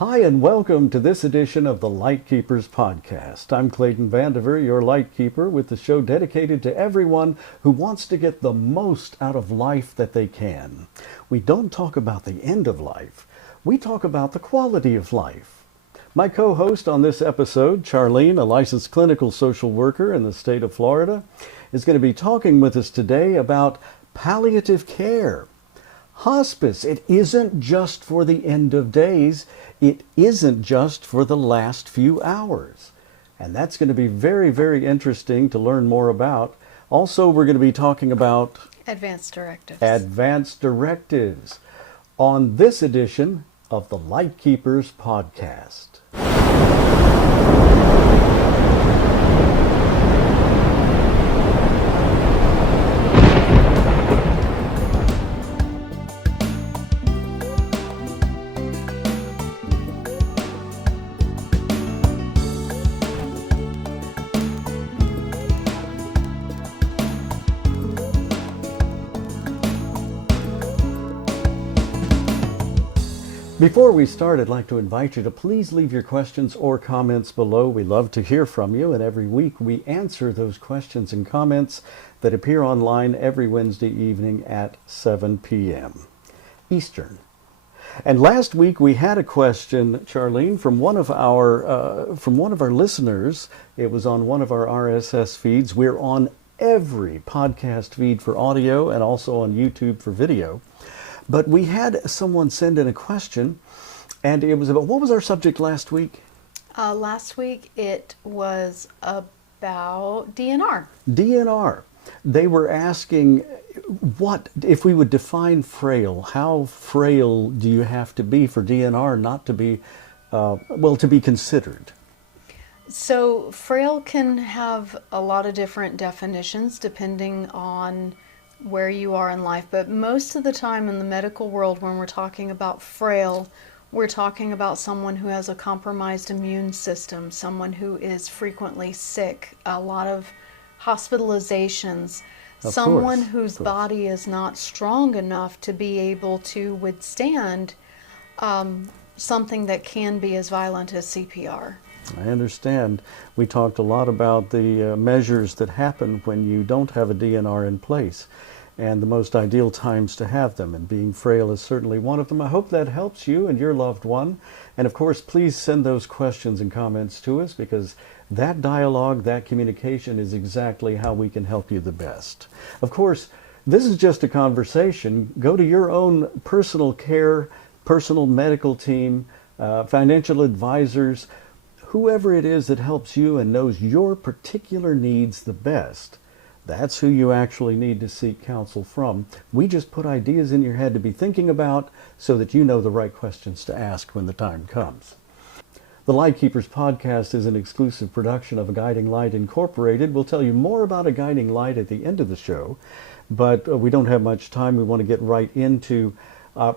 Hi, and welcome to this edition of the Lightkeepers Podcast. I'm Clayton Vandiver, your Lightkeeper, with the show dedicated to everyone who wants to get the most out of life that they can. We don't talk about the end of life. We talk about the quality of life. My co-host on this episode, Charlene, a licensed clinical social worker in the state of Florida, is going to be talking with us today about palliative care. Hospice, it isn't just for the end of days. It isn't just for the last few hours. And that's going to be very, very interesting to learn more about. Also, we're going to be talking about Advanced directives. Advanced directives on this edition of the Lightkeepers Podcast. Before we start, I'd like to invite you to please leave your questions or comments below. We love to hear from you, and every week we answer those questions and comments that appear online every Wednesday evening at 7 p.m. Eastern. And last week we had a question, Charlene, from one of our listeners. It was on one of our RSS feeds. We're on every podcast feed for audio and also on YouTube for video. But we had someone send in a question, and it was about, what was our subject last week? Last week it was about DNR. DNR. They were asking, what, if we would define frail, how frail do you have to be for DNR not to be, to be considered? So frail can have a lot of different definitions depending on where you are in life, but most of the time in the medical world when we're talking about frail, we're talking about someone who has a compromised immune system, someone who is frequently sick, a lot of hospitalizations, someone whose body is not strong enough to be able to withstand something that can be as violent as CPR. I understand. We talked a lot about the measures that happen when you don't have a DNR in place and the most ideal times to have them, and being frail is certainly one of them. I hope that helps you and your loved one. And of course, please send those questions and comments to us, because that dialogue, that communication is exactly how we can help you the best. Of course, this is just a conversation. Go to your own personal care, personal medical team, financial advisors, whoever it is that helps you and knows your particular needs the best. That's who you actually need to seek counsel from. We just put ideas in your head to be thinking about so that you know the right questions to ask when the time comes. The Lightkeepers Podcast is an exclusive production of A Guiding Light Incorporated. We'll tell you more about A Guiding Light at the end of the show, but we don't have much time. We want to get right into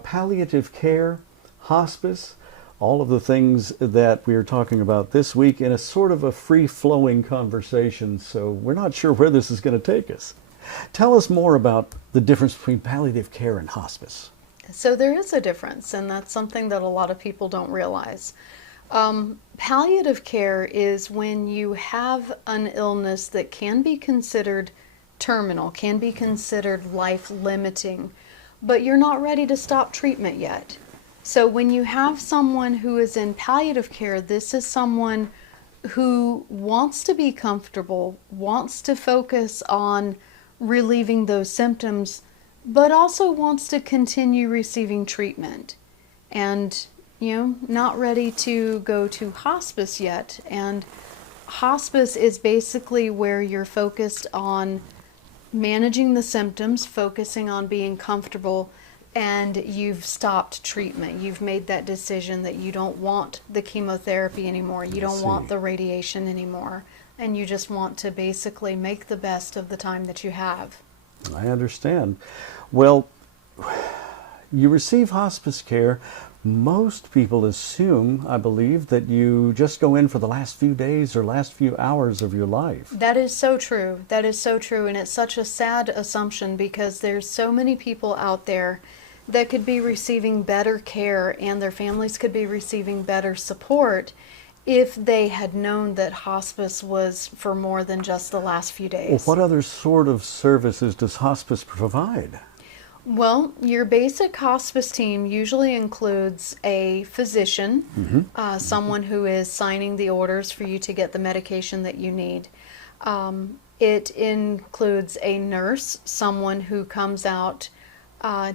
palliative care, hospice, all of the things that we are talking about this week in a sort of a free-flowing conversation, so we're not sure where this is going to take us. Tell us more about the difference between palliative care and hospice. So there is a difference, and that's something that a lot of people don't realize. Palliative care is when you have an illness that can be considered terminal, can be considered life-limiting, but you're not ready to stop treatment yet. So when you have someone who is in palliative care, this is someone who wants to be comfortable, wants to focus on relieving those symptoms, but also wants to continue receiving treatment. And, not ready to go to hospice yet. And hospice is basically where you're focused on managing the symptoms, focusing on being comfortable, and you've stopped treatment. You've made that decision that you don't want the chemotherapy anymore. You don't want the radiation anymore. And you just want to basically make the best of the time that you have. I understand. Well, you receive hospice care. Most people assume, I believe, that you just go in for the last few days or last few hours of your life. That is so true. That is so true. And it's such a sad assumption because there's so many people out there that could be receiving better care and their families could be receiving better support if they had known that hospice was for more than just the last few Well, days. what other sort of services does hospice provide? Well, your basic hospice team usually includes a physician, someone who is signing the orders for you to get the medication that you need. It includes a nurse, someone who comes out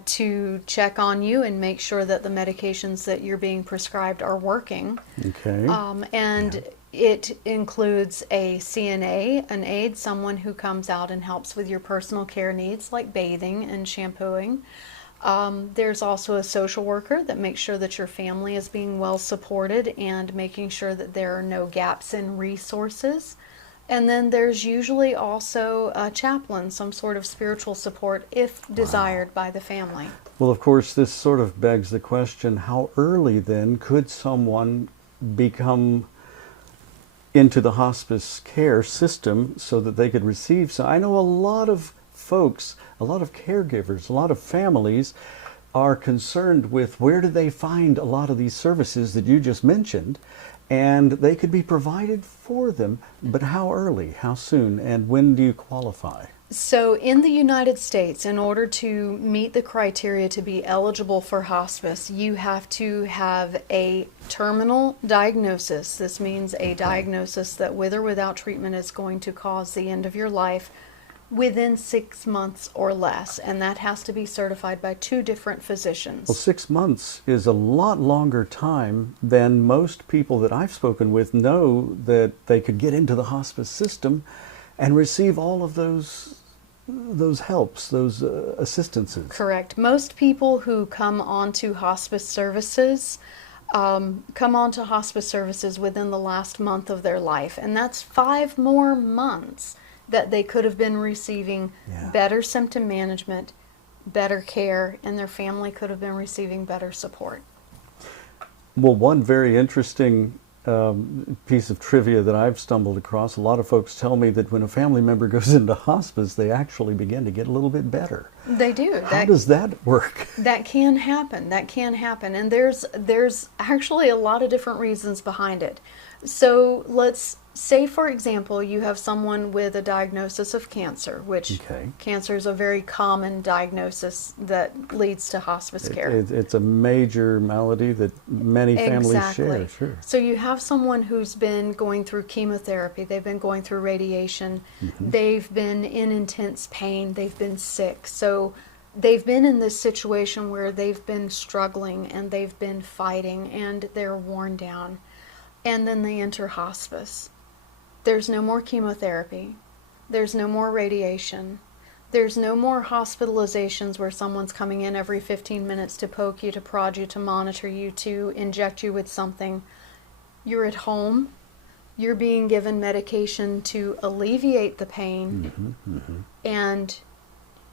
to check on you and make sure that the medications that you're being prescribed are working. Okay. And it includes a CNA, an aide, someone who comes out and helps with your personal care needs like bathing and shampooing. There's also a social worker that makes sure that your family is being well supported and making sure that there are no gaps in resources. And then there's usually also a chaplain, some sort of spiritual support if desired by the family. Well, of course, this sort of begs the question, how early then could someone become into the hospice care system so that they could receive? So I know a lot of folks, a lot of caregivers, a lot of families are concerned with where do they find a lot of these services that you just mentioned, and they could be provided for them, but how early, how soon, and when do you qualify? So in the United States, in order to meet the criteria to be eligible for hospice, you have to have a terminal diagnosis. This means a diagnosis that with or without treatment is going to cause the end of your life within 6 months or less, and that has to be certified by 2 different physicians. Well, 6 months is a lot longer time than most people that I've spoken with know that they could get into the hospice system and receive all of those helps, those assistances. Correct. Most people who come onto hospice services come onto hospice services within the last month of their life, and that's 5 more months that they could have been receiving better symptom management, better care, and their family could have been receiving better support. Well, one very interesting piece of trivia that I've stumbled across, a lot of folks tell me that when a family member goes into hospice, they actually begin to get a little bit better. They do. How does that work? That can happen. That can happen. And there's actually a lot of different reasons behind it. So let's say, for example, you have someone with a diagnosis of cancer, which cancer is a very common diagnosis that leads to hospice care. It's a major malady that many families share. Sure. So you have someone who's been going through chemotherapy, they've been going through radiation, they've been in intense pain, they've been sick. So they've been in this situation where they've been struggling and they've been fighting and they're worn down. And then they enter hospice. There's no more chemotherapy. There's no more radiation. There's no more hospitalizations where someone's coming in every 15 minutes to poke you, to prod you, to monitor you, to inject you with something. You're at home. You're being given medication to alleviate the pain. And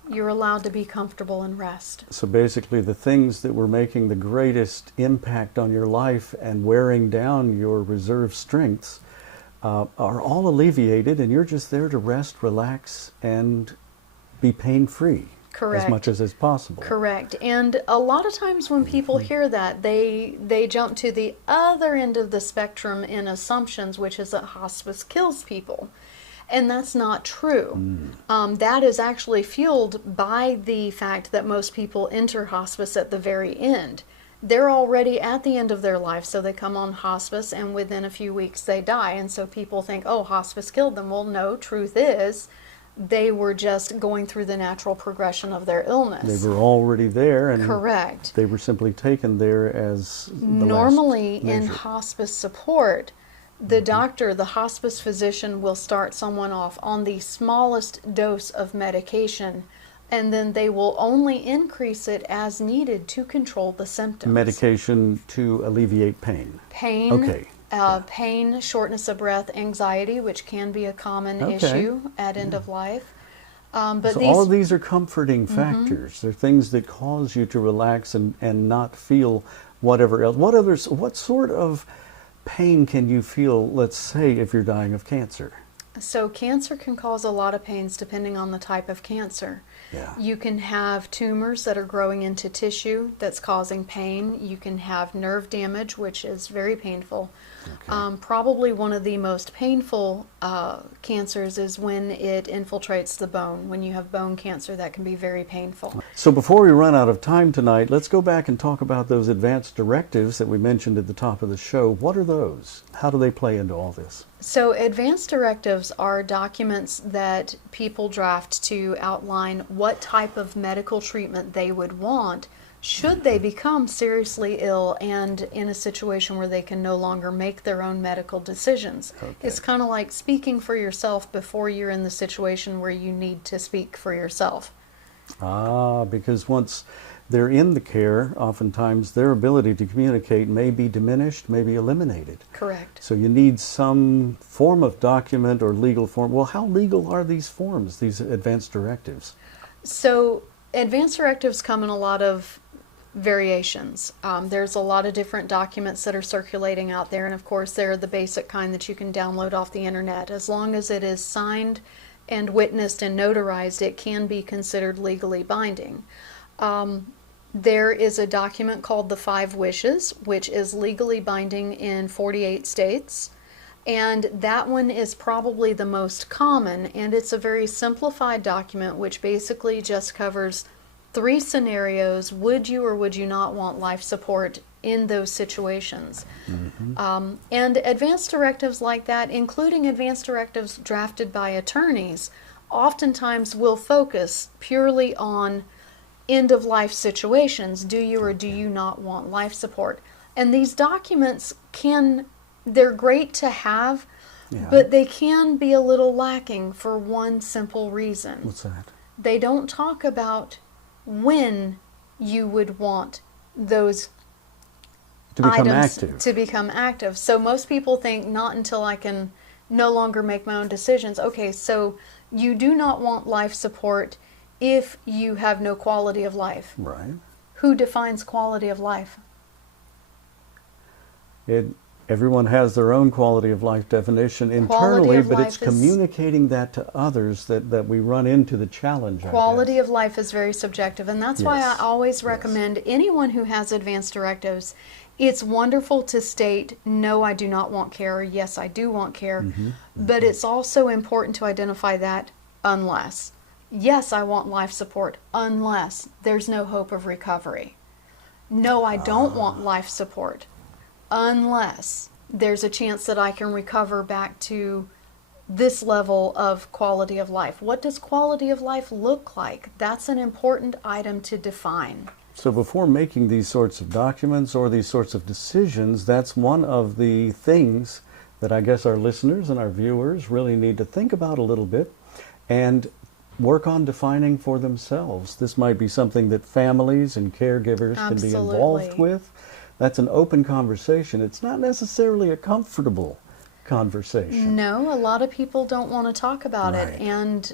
you're allowed to be comfortable and rest. So basically the things that were making the greatest impact on your life and wearing down your reserve strengths are all alleviated, and you're just there to rest, relax, and be pain-free. Correct. As much as is possible. Correct. And a lot of times when people hear that, they jump to the other end of the spectrum in assumptions, which is that hospice kills people. And that's not true. That is actually fueled by the fact that most people enter hospice at the very end. They're already at the end of their life, so they come on hospice and within a few weeks they die. And so people think, oh, hospice killed them. Well, no, truth is they were just going through the natural progression of their illness. They were already there, and correct. They were simply taken there as the normally last measure. In hospice support, the doctor, the hospice physician, will start someone off on the smallest dose of medication, and then they will only increase it as needed to control the symptoms. Medication to alleviate pain. Pain. Okay. Pain, shortness of breath, anxiety, which can be a common issue at end of life. But so all of these are comforting factors. They're things that cause you to relax and not feel whatever else. What sort of pain can you feel, let's say, if you're dying of cancer? So cancer can cause a lot of pains depending on the type of cancer. Yeah. You can have tumors that are growing into tissue that's causing pain. You can have nerve damage, which is very painful. Okay. Probably one of the most painful cancers is when it infiltrates the bone. When you have bone cancer, that can be very painful. So before we run out of time tonight, let's go back and talk about those advanced directives that we mentioned at the top of the show. What are those? How do they play into all this? So advanced directives are documents that people draft to outline what type of medical treatment they would want should they become seriously ill and in a situation where they can no longer make their own medical decisions. Okay. It's kind of like speaking for yourself before you're in the situation where you need to speak for yourself. Because once they're in the care, oftentimes their ability to communicate may be diminished, may be eliminated. Correct. So you need some form of document or legal form. Well, how legal are these forms, these advanced directives? So advanced directives come in a lot of variations. There's a lot of different documents that are circulating out there, and of course they're the basic kind that you can download off the internet. As long as it is signed and witnessed and notarized, it can be considered legally binding. There is a document called the 5 Wishes, which is legally binding in 48 states. And that one is probably the most common, and it's a very simplified document which basically just covers 3 scenarios. Would you or would you not want life support in those situations? Mm-hmm. And advanced directives like that, including advanced directives drafted by attorneys, oftentimes will focus purely on end-of-life situations. Do you or do you not want life support? And these documents they're great to have, Yeah. but they can be a little lacking for one simple reason. What's that? They don't talk about when you would want those To become items active. to become active. So most people think not until I can no longer make my own decisions. Okay, so you do not want life support if you have no quality of life. Right. Who defines quality of life? Everyone has their own quality of life definition Quality internally, of but life it's is- communicating that to others that we run into the challenge. I Quality guess. of life is very subjective, and that's why I Yes. always Yes. recommend anyone who has advanced directives, it's wonderful to state, no, I do not want care, or yes, I do want care, Mm-hmm. but it's also important to identify that unless. Yes, I want life support unless there's no hope of recovery. No, I don't want life support unless there's a chance that I can recover back to this level of quality of life. What does quality of life look like? That's an important item to define. So before making these sorts of documents or these sorts of decisions, that's one of the things that I guess our listeners and our viewers really need to think about a little bit and work on defining for themselves. This might be something that families and caregivers can be involved Absolutely. with. That's an open conversation. It's not necessarily a comfortable conversation. No, a lot of people don't want to talk about Right. it. And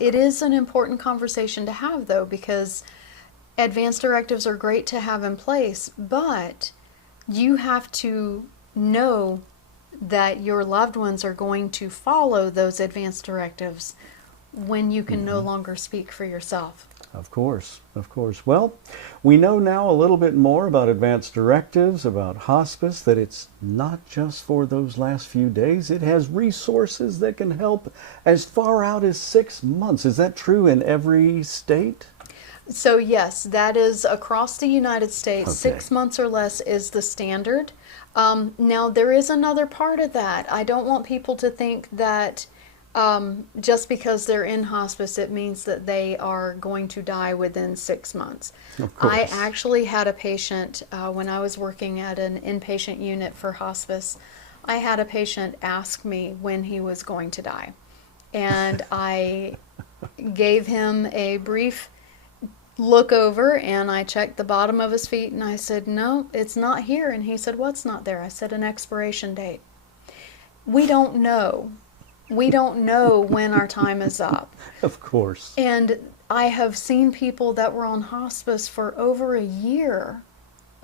it is an important conversation to have, though, because advanced directives are great to have in place, but you have to know that your loved ones are going to follow those advanced directives when you can no longer speak for yourself. Of course, of course. Well, we know now a little bit more about advanced directives, about hospice, that it's not just for those last few days. It has resources that can help as far out as 6 months. Is that true in every state? So yes, that is across the United States. Okay. 6 months or less is the standard. Now there is another part of that. I don't want people to think that just because they're in hospice, it means that they are going to die within 6 months. Of course. I actually had a patient, when I was working at an inpatient unit for hospice, I had a patient ask me when he was going to die. And I gave him a brief look over, and I checked the bottom of his feet, and I said, no, it's not here. And he said, what's not there? I said, an expiration date. We don't know. We don't know when our time is up. Of course. And I have seen people that were on hospice for over a year.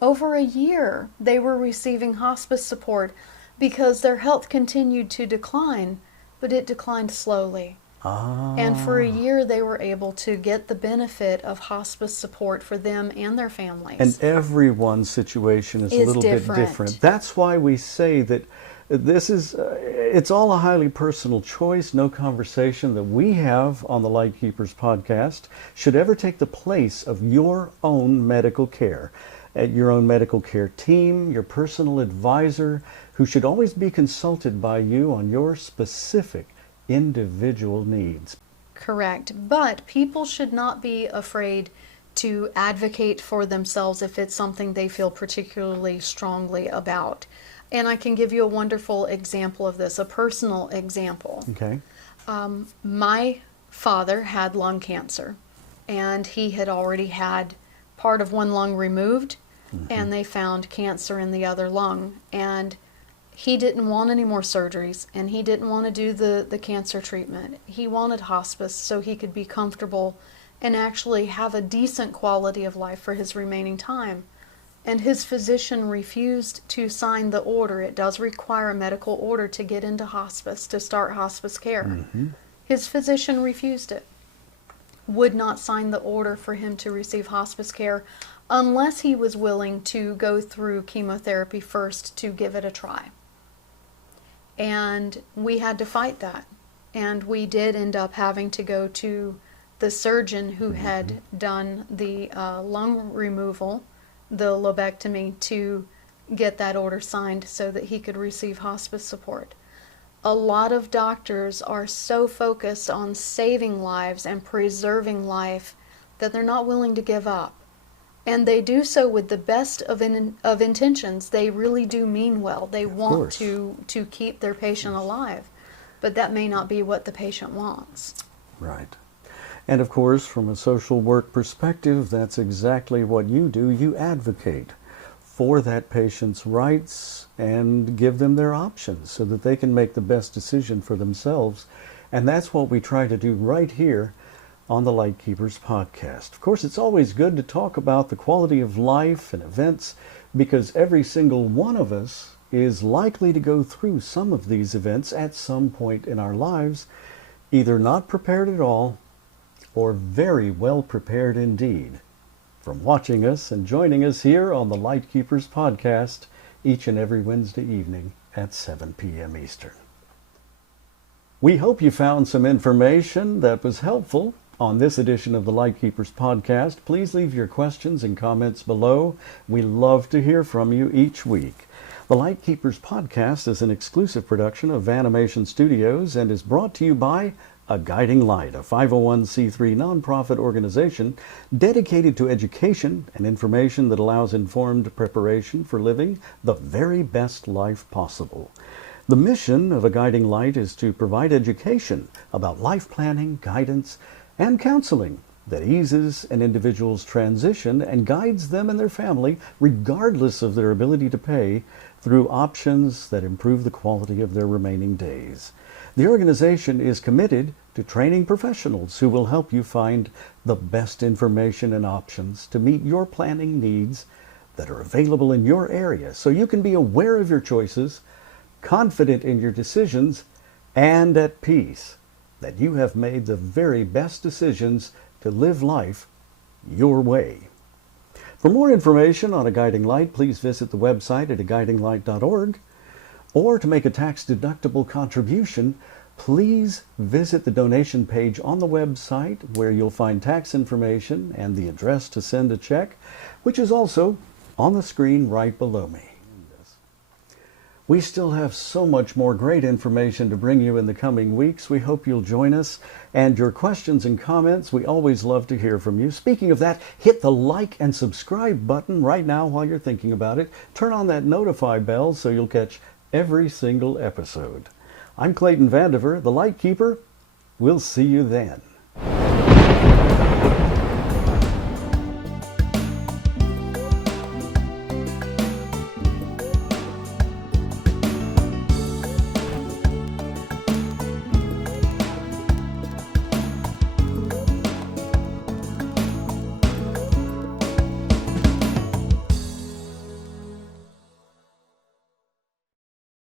Over a year, they were receiving hospice support because their health continued to decline, but it declined slowly. And for a year, they were able to get the benefit of hospice support for them and their families. And everyone's situation is a little bit different. That's why we say that this is, it's all a highly personal choice. No conversation that we have on the Lightkeepers podcast should ever take the place of your own medical care. At your own medical care team, your personal advisor, who should always be consulted by you on your specific individual needs. Correct. But people should not be afraid to advocate for themselves if it's something they feel particularly strongly about. And I can give you a wonderful example of this, a personal example. Okay. My father had lung cancer, and he had already had part of one lung removed, and they found cancer in the other lung. And he didn't want any more surgeries, and he didn't want to do the cancer treatment. He wanted hospice so he could be comfortable and actually have a decent quality of life for his remaining time. And his physician refused to sign the order. It does require a medical order to get into hospice, to start hospice care. His physician refused it, would not sign the order for him to receive hospice care unless he was willing to go through chemotherapy first to give it a try. And we had to fight that. And we did end up having to go to the surgeon who had done the lung removal, the lobectomy, to get that order signed so that he could receive hospice support. A lot of doctors are so focused on saving lives and preserving life that they're not willing to give up. And they do so with the best of intentions. They really do mean well. They want to keep their patient alive, but that may not be what the patient wants. Right. And of course, from a social work perspective, that's exactly what you do. You advocate for that patient's rights and give them their options so that they can make the best decision for themselves. And that's what we try to do right here on the Lightkeepers podcast. Of course, it's always good to talk about the quality of life and events because every single one of us is likely to go through some of these events at some point in our lives, either not prepared at all or very well prepared indeed. From watching us and joining us here on the Lightkeepers podcast each and every Wednesday evening at 7 p.m. Eastern. We hope you found some information that was helpful on this edition of the Lightkeepers podcast. Please leave your questions and comments below. We love to hear from you each week. The Lightkeepers podcast is an exclusive production of Vanimation Studios and is brought to you by A Guiding Light, a 501c3 nonprofit organization dedicated to education and information that allows informed preparation for living the very best life possible. The mission of A Guiding Light is to provide education about life planning, guidance, and counseling that eases an individual's transition and guides them and their family, regardless of their ability to pay, through options that improve the quality of their remaining days. The organization is committed to training professionals who will help you find the best information and options to meet your planning needs that are available in your area so you can be aware of your choices, confident in your decisions, and at peace that you have made the very best decisions to live life your way. For more information on A Guiding Light, please visit the website at aguidinglight.org. Or to make a tax-deductible contribution, please visit the donation page on the website where you'll find tax information and the address to send a check, which is also on the screen right below me. We still have so much more great information to bring you in the coming weeks. We hope you'll join us. And your questions and comments, we always love to hear from you. Speaking of that, hit the like and subscribe button right now while you're thinking about it. Turn on that notify bell so you'll catch every single episode. I'm Clayton Vandiver, the Lightkeeper. We'll see you then.